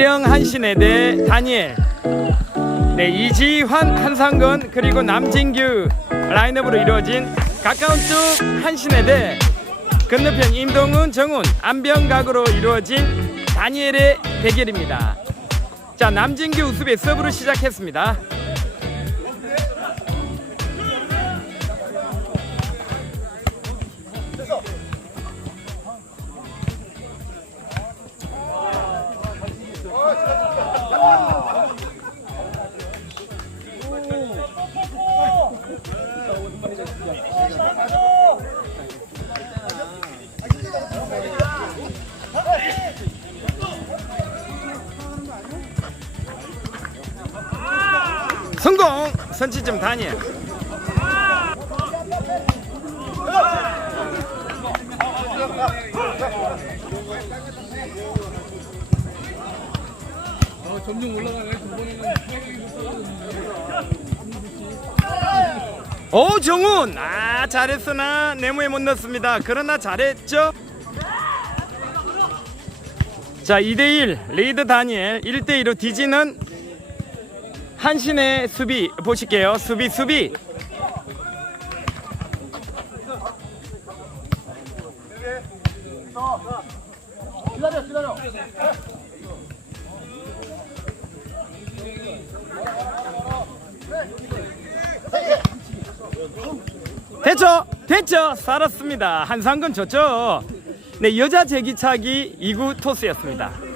이령 한신의 대 다니엘. 네 이지환 한상건 그리고 남진규 라인업으로 이루어진 가까운 쪽 한신의 대. 건너편 임동훈 정훈 안병각으로 이루어진 다니엘의 대결입니다. 자 남진규 우습의 서브로 시작했습니다 성공! 선취점 다니엘 오 정훈! 아 잘했으나 네모에 못 넣었습니다. 그러나 잘했죠? 자 2대1 리드 다니엘 1대2로 뒤지는 한신의 수비 보실게요. 수비 수비. 됐죠? 됐죠? 살았습니다. 한상근 좋죠? 네 여자 제기차기 2구 토스였습니다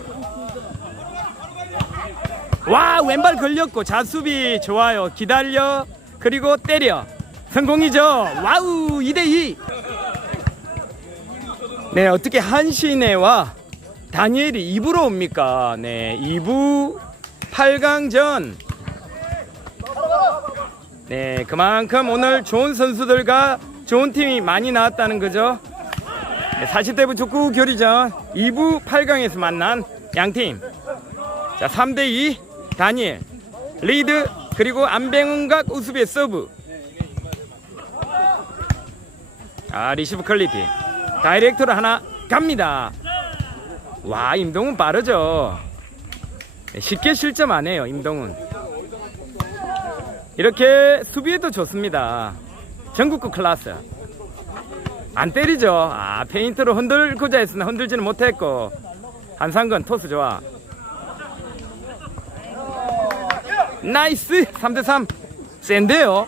와 왼발 걸렸고 자수비 좋아요. 기다려. 그리고 때려. 성공이죠. 와우 2대2 네 어떻게 한신혜와 다니엘이 2부로 옵니까? 네 2부 8강전. 네 그만큼 오늘 좋은 선수들과 좋은 팀이 많이 나왔다는 거죠. 네, 40대부 축구 교리전 2부 8강에서 만난 양팀. 자 3대2 다니엘 리드 그리고 안병훈각 우수비의 서브. 아 리시브 퀄리티 다이렉트로 하나 갑니다. 와 임동훈 빠르죠? 네, 쉽게 실점 안 해요 임동훈. 이렇게 수비에도 좋습니다. 전국구 클래스. 안 때리죠. 아 페인트로 흔들고자 했으나 흔들지는 못했고. 한상건 토스 좋아 나이스 3대3 센데요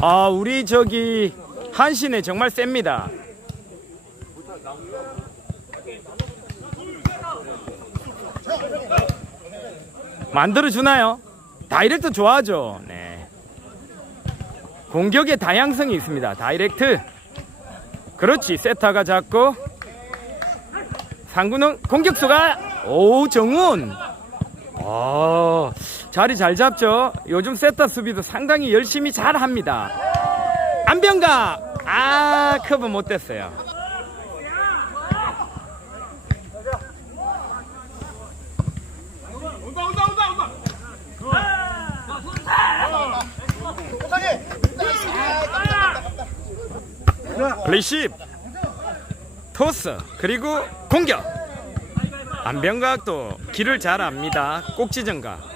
아 우리 저기 한신에 정말 셉니다 만들어 주나요? 다이렉트 좋아하죠. 네. 공격의 다양성이 있습니다. 다이렉트. 그렇지. 세타가 잡고 상구는 공격수가 오 정훈. 어, 자리 잘 잡죠. 요즘 세타 수비도 상당히 열심히 잘 합니다. 안병가 아 커브 못 됐어요. 플리십 토스 그리고 공격 안병각도 길을 잘 압니다 꼭지 전각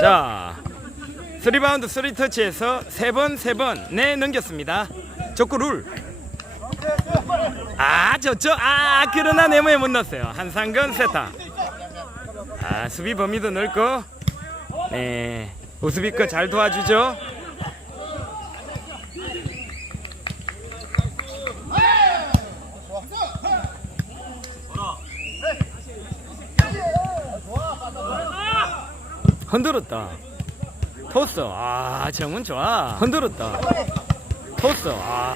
자 3바운드 3터치에서 3번 3번 내 넘겼습니다. 족구 룰 아 좋죠 아 그러나 네모에 못 넣었어요. 한상건 세타. 아 수비 범위도 넓고. 네 우수비 거잘 도와주죠 흔들었다. 토스. 아, 정은 좋아. 흔들었다. 토스. 아.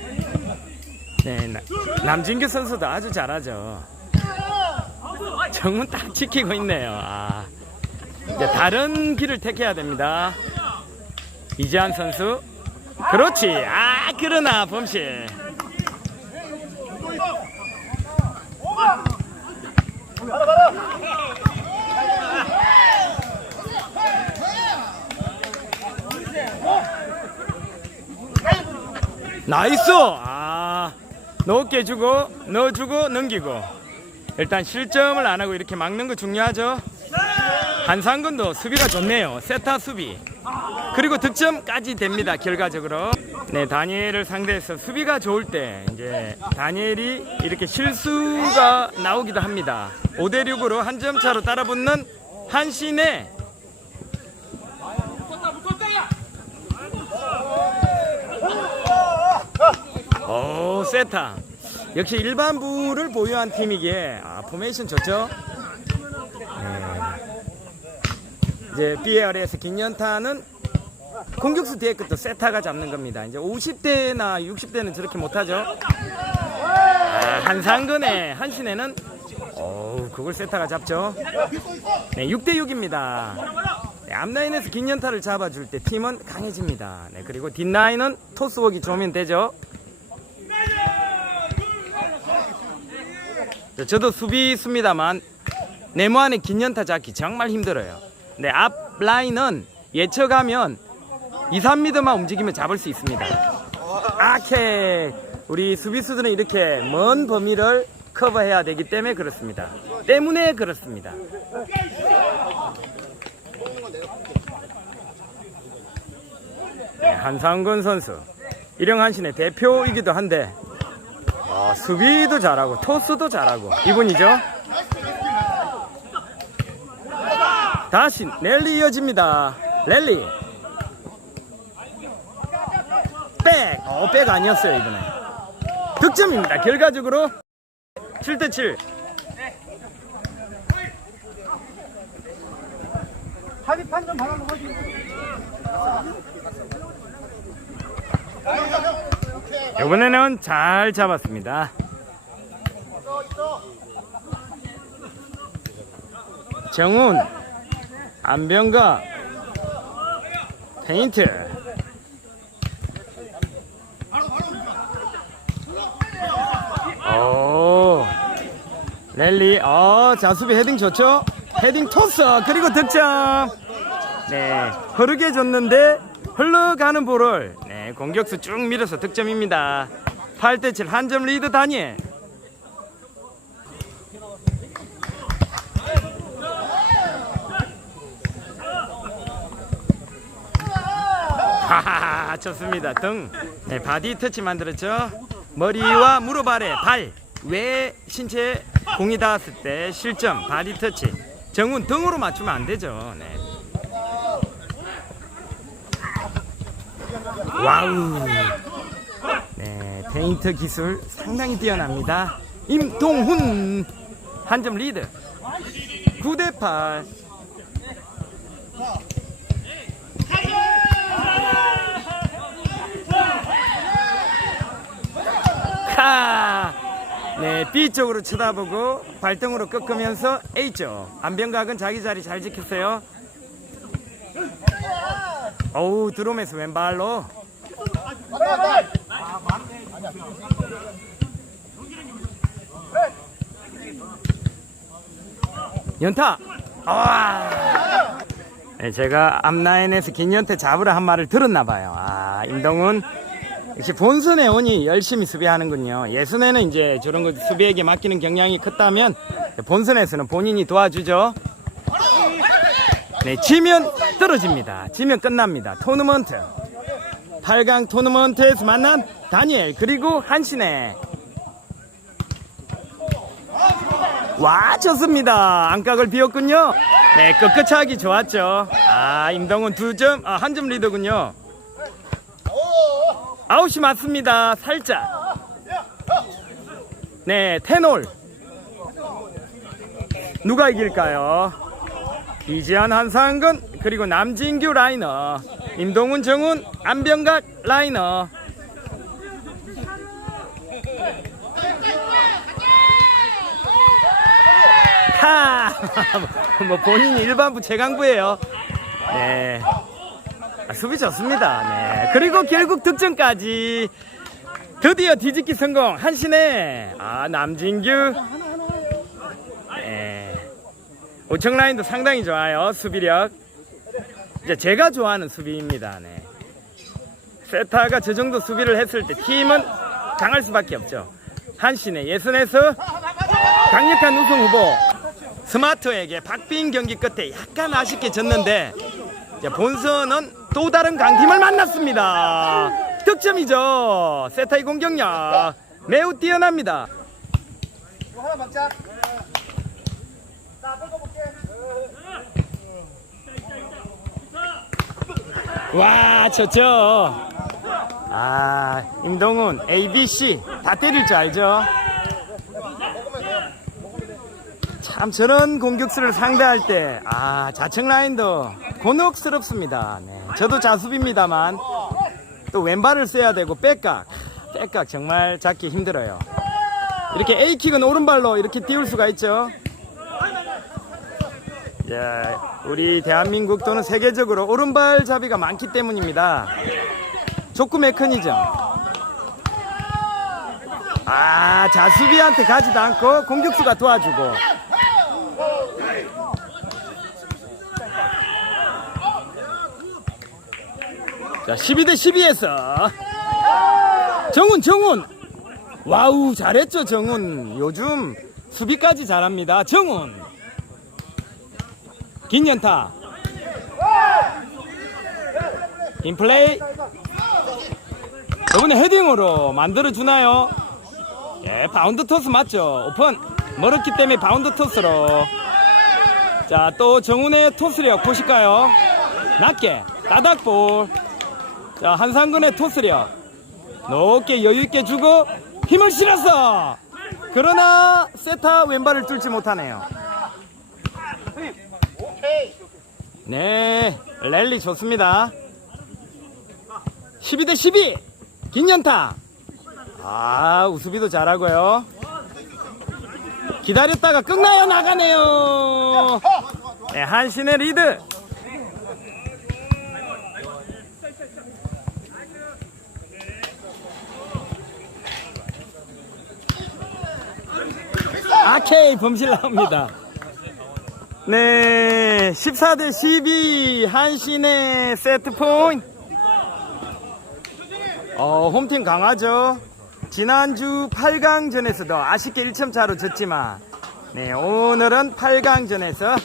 네, 나, 남진규 선수도 아주 잘하죠. 정은 딱 지키고 있네요. 아. 이제 다른 길을 택해야 됩니다. 이재한 선수. 그렇지. 아, 그러나 범실. 나이스! 아, 높게 주고, 넣어주고, 넘기고. 일단 실점을 안 하고 이렇게 막는 거 중요하죠. 한상근도 수비가 좋네요. 세타 수비. 그리고 득점까지 됩니다. 결과적으로. 네, 다니엘을 상대해서 수비가 좋을 때 이제 다니엘이 이렇게 실수가 나오기도 합니다. 5대 6으로 한 점 차로 따라붙는 한신의 오 세타. 역시 일반부를 보유한 팀이기에 아, 포메이션 좋죠? 네. 이제 BL에서 김연타는 공격수 뒤에 것도 세타가 잡는 겁니다. 이제 50대나 60대는 저렇게 못하죠? 아, 한상근의 한신에는 오 그걸 세타가 잡죠? 네 6대 6입니다. 네, 앞라인에서 김연타를 잡아줄 때 팀은 강해집니다. 네, 그리고 뒷라인은 토스웍이 좋으면 되죠 저- 저도 수비수입니다만 네모 안에 긴 연타 잡기 정말 힘들어요. 근데 앞 라인은 예측하면 2, 3미터만 움직이면 잡을 수 있습니다. 아케 우리 수비수들은 이렇게 먼 범위를 커버해야 되기 때문에 그렇습니다. 때문에 그렇습니다. 네, 한상근 선수 일영한신의 대표이기도 한데 아, 수비도 잘하고 토스도 잘하고 이분이죠. 다시 랠리 이어집니다. 랠리. 백. 어, 백 아니었어요 이번에. 득점입니다. 결과적으로 7대 7. 이번에는 잘 잡았습니다. 정훈, 안병가, 페인트. 오, 랠리, 어, 자수비 헤딩 좋죠? 헤딩 토스, 그리고 득점. 네, 흐르게 줬는데 흘러가는 볼을 네, 공격수 쭉 밀어서 득점입니다. 8대 7 한 점 리드 다니엘. 하하하 좋습니다 등 네, 바디 터치 만들었죠 머리와 무릎 아래 발 외 신체 공이 닿았을 때 실점 바디 터치 정훈 등으로 맞추면 안 되죠 네. 와우 네 페인트 기술 상당히 뛰어납니다 임동훈 한 점 리드 9대 8 카! 네, B 쪽으로 쳐다보고 발등으로 꺾으면서 A 쪽. 안병각은 자기 자리 잘 지켰어요. 어우, 드롬에서 왼발로. 연타! 아! 네, 제가 앞라인에서 긴연태 잡으라 한 말을 들었나 봐요. 아, 임동훈 역시 본선에 오니 열심히 수비하는군요. 예선에는 이제 저런 거 수비에게 맡기는 경향이 컸다면 본선에서는 본인이 도와주죠. 네, 지면 떨어집니다. 지면 끝납니다. 토너먼트. 8강 토너먼트에서 만난 다니엘 그리고 한신혜. 와 좋습니다. 안각을 비웠군요. 네, 끗끗이 하기 좋았죠. 아, 임동훈 두 점, 아, 한 점 리더군요. 아웃이 맞습니다. 살짝. 네, 테놀. 누가 이길까요? 이지한 한상근 그리고 남진규 라이너, 임동훈 정훈 안병각 라이너. 하! 뭐 본인이 일반부 최강부예요. 네. 아, 수비 좋습니다. 네. 그리고 결국 득점까지 드디어 뒤집기 성공 한신의 아 남진규 네. 오청 라인도 상당히 좋아요 수비력 이제 제가 좋아하는 수비입니다. 네. 세타가 저 정도 수비를 했을 때 팀은 강할 수밖에 없죠. 한신의 예선에서 강력한 우승 후보 스마트에게 박빙 경기 끝에 약간 아쉽게 졌는데 본선은 또 다른 강팀을 만났습니다. 득점이죠. 세타의 공격력 매우 뛰어납니다. 와, 쳤죠. 아, 임동훈, A, B, C 다 때릴 줄 알죠? 참 저런 공격수를 상대할 때, 아, 좌측 라인도 곤혹스럽습니다. 네. 저도 자수비입니다만, 또 왼발을 써야 되고, 백각, 백각 정말 잡기 힘들어요. 이렇게 A킥은 오른발로 이렇게 띄울 수가 있죠. 자, 우리 대한민국 또는 세계적으로 오른발 잡이가 많기 때문입니다. 족구 메커니즘. 아, 자, 수비한테 가지도 않고 공격수가 도와주고. 자, 12대 12에서 정훈, 정훈. 와우, 잘했죠, 정훈. 요즘 수비까지 잘합니다. 정훈. 긴 연타. 인 플레이. 이번에 헤딩으로 만들어주나요? 예, 바운드 토스 맞죠? 오픈. 멀었기 때문에 바운드 토스로. 자, 또 정훈의 토스력 보실까요? 낮게. 따닥볼. 자, 한상근의 토스력. 높게 여유있게 주고 힘을 실었어! 그러나 세타 왼발을 뚫지 못하네요. 네, 랠리 좋습니다. 12 대 12! 긴 연타! 아, 우수비도 잘하고요. 기다렸다가 끝나요, 나가네요. 네, 한신의 리드. 아케이 범실 나옵니다. 네, 14대 12 한신의 세트 포인트. 어, 홈팀 강하죠. 지난주 8강전에서도 아쉽게 1점 차로 졌지만, 네, 오늘은 8강전에서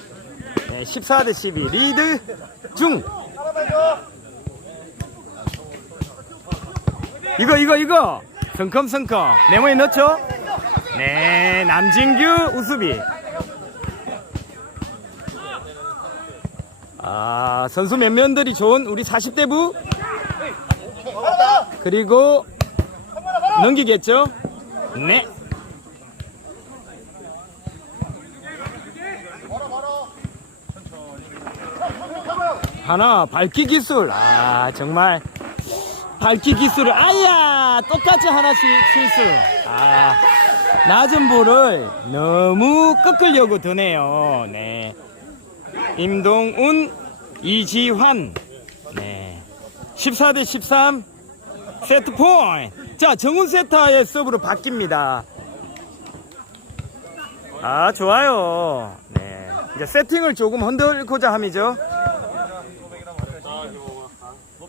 네, 14대 12 리드 중. 이거 이거 이거 성컴성컴 네모에 넣죠? 네, 남진규 우수비. 아, 선수 면면들이 좋은 우리 40대부. 그리고 넘기겠죠? 네. 하나 밝기 기술. 아, 정말 밝기 기술을 아야 똑같이 하나씩 실수. 아, 낮은 볼을 너무 꺾으려고 드네요. 네. 임동운, 이지환. 네. 14대 13 세트 포인트. 자, 정훈 세타의 서브로 바뀝니다. 아, 좋아요. 네. 이제 세팅을 조금 흔들고자 함이죠.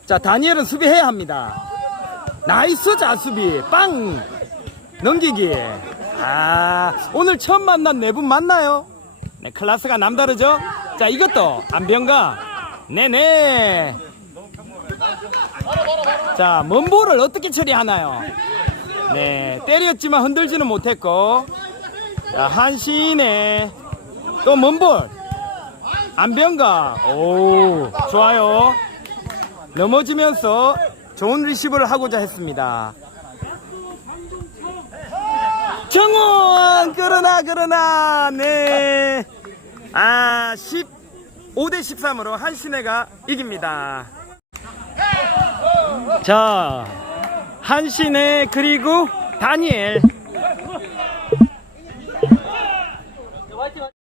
자, 다니엘은 수비해야 합니다. 나이스 자수비. 빵! 넘기기. 아, 오늘 처음 만난 네 분 맞나요? 네, 클래스가 남다르죠? 자, 이것도 안병가. 네네. 자, 먼 볼을 어떻게 처리하나요? 네, 때렸지만 흔들지는 못했고. 자, 한시네. 또먼 볼. 안병가. 오, 좋아요. 넘어지면서 좋은 리시브를 하고자 했습니다. 정원! 그러나, 그러나, 네. 아, 15대 13으로 한신혜가 이깁니다. 자, 한신혜 그리고 다니엘